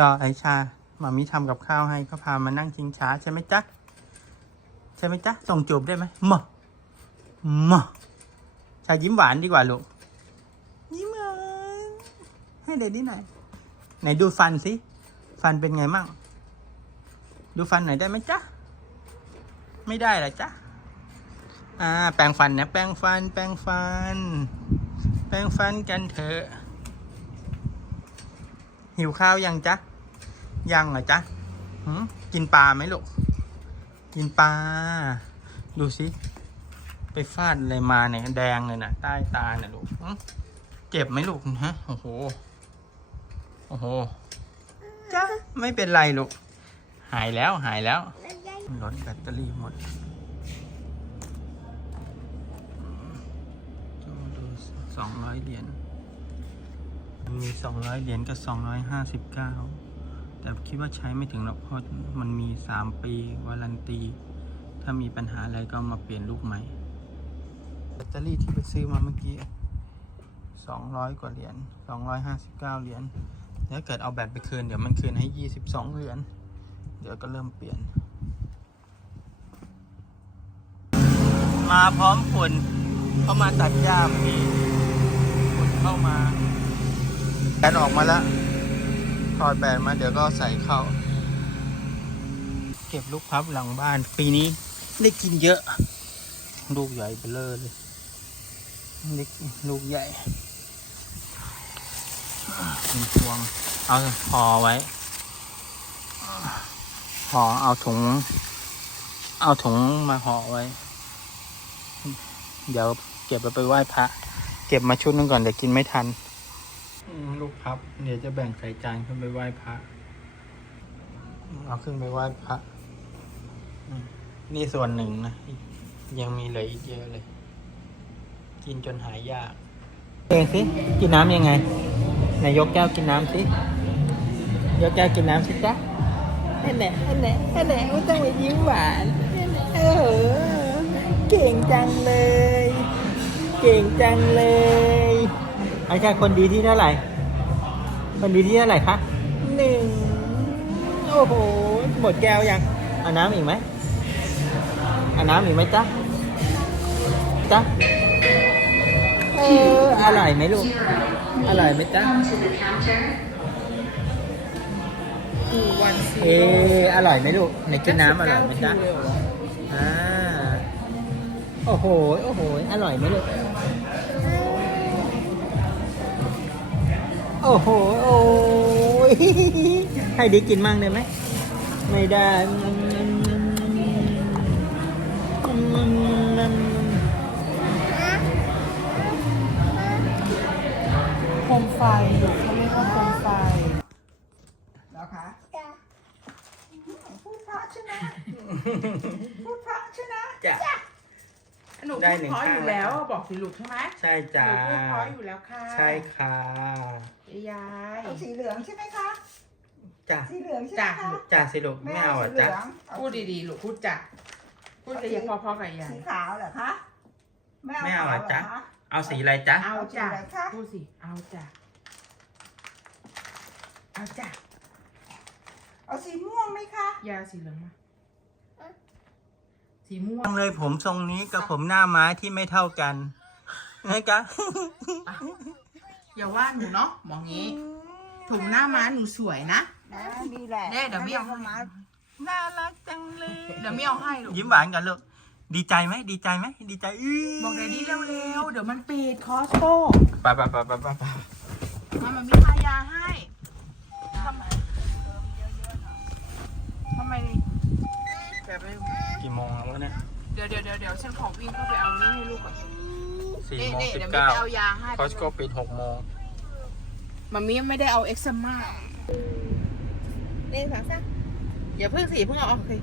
รอไอชาหมามีทำกับข้าวให้ก็พามานั่งชิงช้าใช่ไหมจ๊ะ ใช่ไหมจ๊ะ ส่งจูบได้ไหมมามาชายิ้มหวานดีกว่าลูก ยิ้มหวานให้เด็ดนิดหน่อยไหนดูฟันสิ ฟันเป็นไงมั่ง ดูฟันหน่อยได้ไหมจ๊ะ ไม่ได้หรอจ๊ะ อ่า แปรงฟันนะ แปรงฟัน แปรงฟัน แปรงฟันกันเถอะ หิวข้าวยังจ๊ะ ยังเหรอจ๊ะหืมกินปลาไหมลูก กินปลา ดูสิ ไปฟาดอะไรมาเนี่ยแดงเลยนะใต้ตาเนี่ยลูกเจ็บไหมลูกฮะ โอ้โห โอ้โหจ้ะไม่เป็นไรลูก หายแล้วหายแล้วรถแบตเตอรี่หมดสองร้อยเหรียญ มันมีสองร้อยเหรียญกับสองร้อยห้าสิบเก้าแต่คิดว่าใช้ไม่ถึงหรอกเพราะมันมีสามปีวารันตี ถ้ามีปัญหาอะไรก็มาเปลี่ยนลูกใหม่ แบตเตอรี่ที่ไปซื้อมาเมื่อกี้สองร้อยกว่าเหรียญสองร้อยห้าสิบเก้าเหรียญถ้าเกิดเอาแบตไปคืน เดี๋ยวมันคืนให้ยี่สิบสองเหรียญ เดี๋ยวก็เริ่มเปลี่ยน มาพร้อมฝุ่นเข้ามาตัดหญ้าพี่ฝุ่นเข้ามา แบตออกมาแล้วถอดแบตมาเดี๋ยวก็ใส่เข้า เก็บลูกพับหลังบ้าน ปีนี้ได้กินเยอะ ลูกใหญ่เบลอเลยล,ลูกใหญ่เป็นพวง เอาห่อไว้ห่อเอาถุง เอาถุงมาห่อไว้ เดี๋ยวเก็บไปไปไหว้พระ เก็บมาชุดนึงก่อนเดี๋ยวกินไม่ทัน ลูกพับ เดี๋ยวจะแบ่งใส่จานขึ้นไปไหว้พระ เอาขึ้นไปไหว้พระ นี่ส่วนหนึ่งนะ ยังมีเหลืออีกเยอะเลย กินจนหายยากเองสิ กินน้ำยังไง นายกแก้วกินน้ำสิ ยกแก้วกินน้ำสิจ๊ะอันไหนอันไหนอันไหนไม่ต้องไปยิ้มหวานเออเก่งจังเลย เก่งจังเลย ไอ้ชายคนดีที่เท่าไหร่ คนดีที่เท่าไหร่คะหนึ่งโอ้โห หมดแก้วยังเอาน้ำอีกไหมเอาน้ำอีกไหมจ๊ะ จ๊ะ เออ อร่อยไหมลูก อร่อยไหมจ๊ะเอออร่อยไหมลูกไหนกินน้ำอร่อยไหมจ๊ะอ่าโอ้โห โอ้โห อร่อยไหมลูก โอ้โห โอ้ยให้ดิกินมั่งได้ไหม ไม่ได้โคมไฟเขาเรียกว่าโคมไฟแล้วคะพูดเพราะใช่ไหมพูดเพราะใช่ไหมจ้ะ หนูได้พูดหนึ่งเพราะอยู่ข้างแล้วแล้วบอกสิลูกใช่ไหมใช่หจ้านูพูดเพราะอยู่แล้วค่ะใช่ค่ะยาย เอาสีเหลืองใช่ไหมคะ จ้ะสีเหลืองใช่ไหมจ้ะ คะจ้าสิลูกไม่เอาอะสีเหจ้ะลืองเอาพูดดีๆลูกพูดจ้ะพูดกับยายพอๆกับยายสีขาวเหรอคะไม่เอาขวอะหรจ๊ะคะเอาสีอะไรจ๊ะเอาจ้ะเอาสีอะไรคะ พูดสิเอาจ้ะเอาจ้ะเอาสีม่วงไหมคะยาสีเหลืองมา สีม่วงต้องเลยผมทรงนี้กับผมหน้าม้าที่ไม่เท่ากันนะจ๊ะอย่าว่าหนูเนาะมองงี้ถุงหน้าม้าหนูสวยนะนะนี่แหละเนี่ยเดี๋ยวไม่เอาให้มาน่ารักจังเลยเดี๋ยวไม่เอาให้ลูกยิ้มหวานกันลูกดีใจไหมดีใจไหมดีใจอื้บอกไดดี้เร็วๆเดี๋ยวมันปิดคอสโก้ไปไปไปไปไปไปมามันมีทายาให้ ดี๋ยวเดี๋ยวเดี๋ยวเดี๋ยวฉันขอวิ่งเข้าไปเอานี่ให้ลูกก่อนสี่นี่โมงนี่สิบเดี๋ยวมีเก้าไปเอายาให้คอสโกปิดหกโมงมันมีไม่ได้เอาเอ็กซ์มานี่สามซ่าอย่าเพิ่งสิเพิ่งเอาออกสิ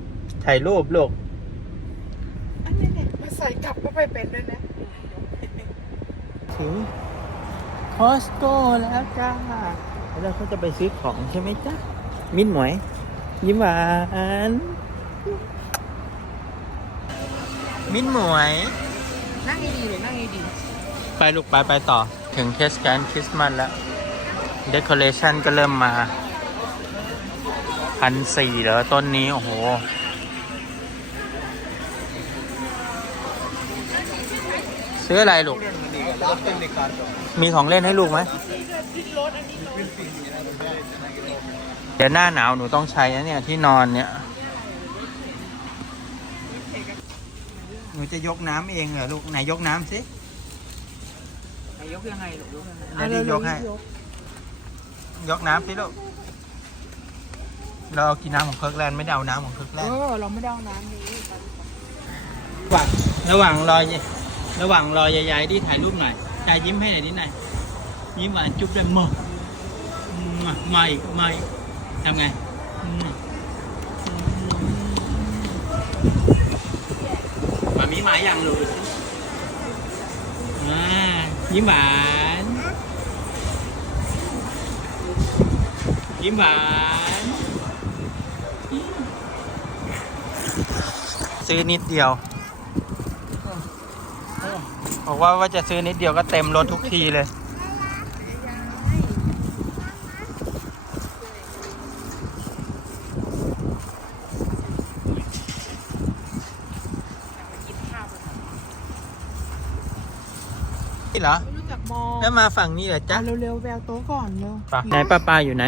ถ่ายรูปลูกอันนี้เนี่ยมาใส่กลับเข้าไปเป็นด้วยนะ ถึงคอสโกแล้วจ้าแล้วเราก็จะไปซื้อของใช่ไหมจ๊ะ มิ้นหมวย ยิ้มหวาน มิ้นหมวย นั่งดีๆเลยนั่งดีไปลูกไปไปต่อ ถึงเทศกาลคริสต์มาสแล้ว เดคอเรชันก็เริ่มมาพันสี่เหรอต้นนี้ โอ้โห ซื้ออะไรลูก มีของเล่นให้ลูกไหมเดี๋ยวหน้าหนาวหนูต้องใช้นะเนี่ย ที่นอนเนี่ย หนูจะยกน้ำเองเหรอลูกไหนยกน้ำสิยกยังไงลูกยกยังไงเดี๋ยวพี่ยกให้ ยกน้ำสิลูก เราเอากินน้ำของเคิร์กแลนด์ไม่ได้เอาน้ำของเคิร์กแลเอนด์อเราไม่ได้เอาน้ำนี้ระหว่างระหว่างรอยระหว่างรอยยายๆที่ถ่ายรูปหน่อยยายยิ้มให้หน่อยนิดหน่อยยิ้มหวานจุ๊บเลยมอมามาอีกมาอีกทำไงอืมมามีหมาอย่างลูกอ่ายิ้มหวาน ยิ้มหวาน ซื้อนิดเดียว บอกว่าว่าจะซื้อนิดเดียวก็เต็มรถทุกทีเลย นี่เหรอ ไม่รู้จักมองแล้วมาฝั่งนี้เหรอจ๊ะเร็วๆแววโต๊ะก่อนเร็วปะไหนป้าปาอยู่ไหน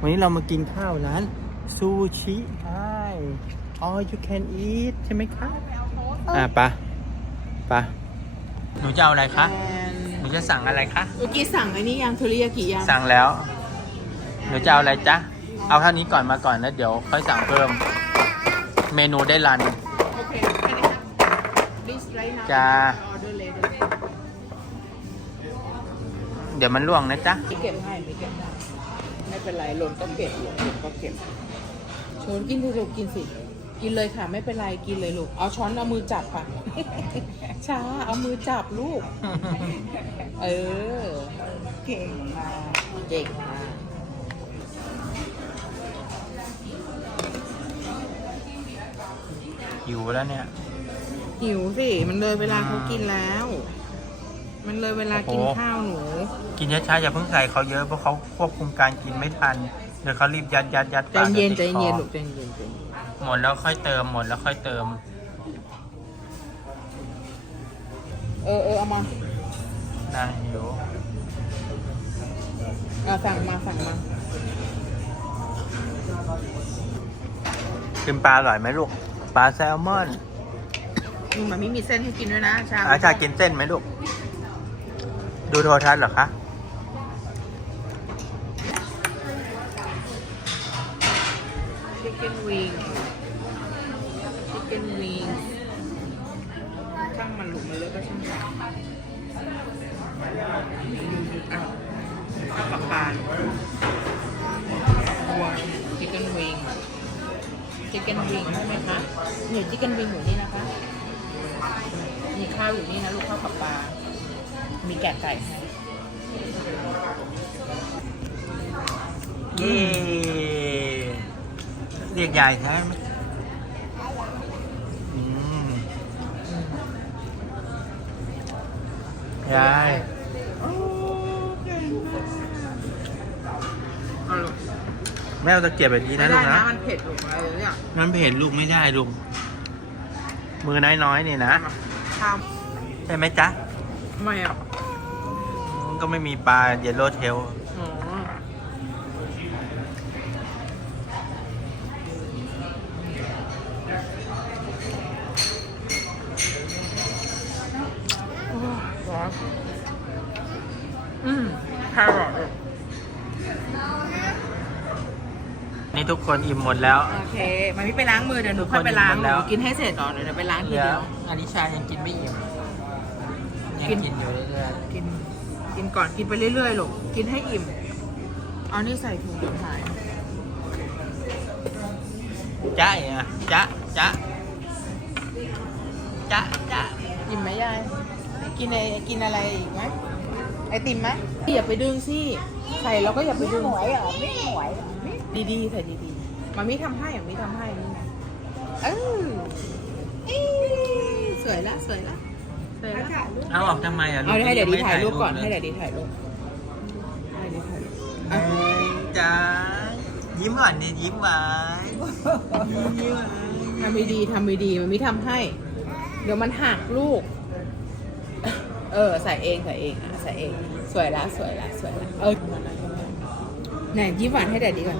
วันนี้เรามากินข้าวร้านซูชิใช่ all you can eat ใช่ไหมคะอะปะปะหนูจะเอาอะไรคะ หนูจะสั่งอะไรคะ เมื่อกี้สั่งไอ้นี่ยังเทอริยากิยังสั่งแล้ว หนูจะเอาอะไรจ๊ะ เอาเท่านี้ก่อนมาก่อนแล้วเดี๋ยวค่อยสั่งเพิ่ม เมนูได้รันโอเคแค่นี้ครับ This right now จ้า ดี๋ยวมันล่วงนะจ๊ะไม่เก็บให้ไม่เก็บได้ไม่เป็นไรหล่นก็เก็บหล่นก็เก็บชนกินสิลูกกินสิ กินเลยค่ะ ไม่เป็นไรกินเลยลูก เอาช้อนเอามือจับค่ะช้าเอามือจับลูก เออ เก่งมากเก่งมากหิวแล้วเนี่ย หิวสิ มันเลยเวลาเขากินแล้ว มันเลยเวลากินโอ้โหข้าวหนู กินช้าๆอย่าเพิ่งใส่เขาเยอะเพราะเขาควบคุมการกินไม่ทัน เดี๋ยวเขารีบยัดยัดยัดใจปากเย็นดี๋วใจติดคอเย็นลูกใจเย็นใจเย็นหมดแล้วค่อยเติมหมดแล้วค่อยเติม เออเออเอามานางหิวเอาสั่งมาสั่งมากินปลาอร่อยไหมลูก ปลาแซลมอนลุงมันไม่มีเส้นให้กินด้วยนะชาอาชากินเส้นไหมลูก ดูโทรทัศน์เหรอคะชิคเก้นวิงชิคเก้นวิงช่างมันลูกมันเลอะก็ช่างมันอ้าวปลาปานวัวชิคเก้นวิงชิคเก้นวิงใช่ไหมคะเนี่ยชิคเก้นวิงอยู่นี่นะคะ มีข้าวอยู่นี่นะลูกข้าวกับปลา มีแกะไก่ให้เย้เรียกยายใช่ไหมอืมยายเอาลูกแม่เอาตะเกียบแบบนี้ไม่นะลูได้กนะนะ มันเผ็ดลูกอะไรเนี่ยนั่นเผ็ดลูกไม่ได้ลูก มือน้อยๆนี่นะข้าวใช่ไหมจ๊ะ ไม่อะอืมก็ไม่มีปลาเยลโล่เทลอ๋อโอ้ร้อนอืมแครอทลูกนี่ทุกคนอิ่มหมดแล้ว โอเค มันไม่ไปล้างมือเดี๋ยวหนูค่อยไปล้างทุกคนหอิ่มหมดแล้นูวกินให้เสร็จก่อนเดี๋ยวไปล้างทีเดี๋ยเดีวยวอนิชายังกินไม่อิ่มยัง กินกินอยู่เรื่อยกิน กินก่อน กินไปเรื่อยๆลูกกินให้อิ่ม เอานี่ใส่ถุงเดี๋ยวหาย ๆจ๊ะเองอะจ๊ะจ๊ะจ๊ะจ๊ะกินไหมยาย กินไอกินอะไรอีกไหมไอติมไหมอย่าไปดึงสิใส่แล้วก็อย่าไปดึง หวยเหรอไม่หวยเหรอไม่ดีๆใส่ดีๆมามิทำให้อะมิทำให้นี่ไงเออเอ้ยสวยละสวยละ เอาออกทำไมอะลูกเอาให้เดี๋ยวดีงไม่ถ่ายรูปก่อนเลให้เดี๋ยวดีถ่ายรูปให้เดี๋ยวดีถ่ายรูปหนึ่งจ้ายิ้มก่อนเนี่ยยิ้มหวานยิ้มหวานทำดีๆทำดีๆมันไม่ทำให้ เดี๋ยวมันหักลูก เออใส่เองใส่เองอะใส่เอง สวยละสวยละสวยละเออไหนยิ้มหวานให้แดดดีก่อน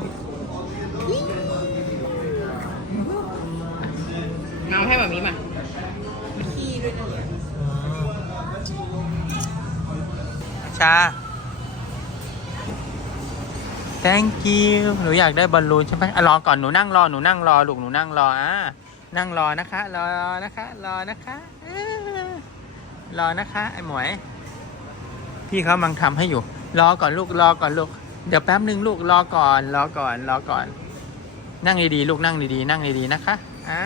เอาให้แบบนี้มา ชา thank you หนูอยากได้บอลลูนใช่ไหมอะรอก่อนหนูนั่งรอหนูนั่งรอลูกหนูนั่งรออะนั่งรอนะคะ รอนะคะ รอนะคะรอนะคะไอ้หมวย พี่เขากำลังทำให้อยู่ รอก่อนลูกรอก่อนลูกเดี๋ยวแป๊บหนึ่งลูกรอก่อน รอก่อนรอก่อน นั่งดีๆลูกนั่งดีๆนั่งดีๆนะคะอ่า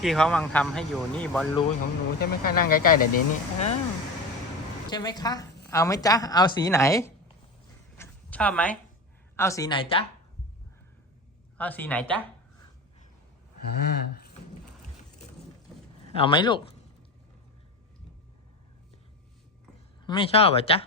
พี่เขากำลังทำให้อยู่นี่บอลลูนของหนูใช่ไหมคะนั่งใกล้ๆเดี๋ยวนี้นี่าใช่ไหมคะ เอาไหมจ๊ะ เอาสีไหน ชอบไหม เอาสีไหนจ๊ะ เอาสีไหนจ๊ะเอาไหมลูก ไม่ชอบเหรอจ๊ะ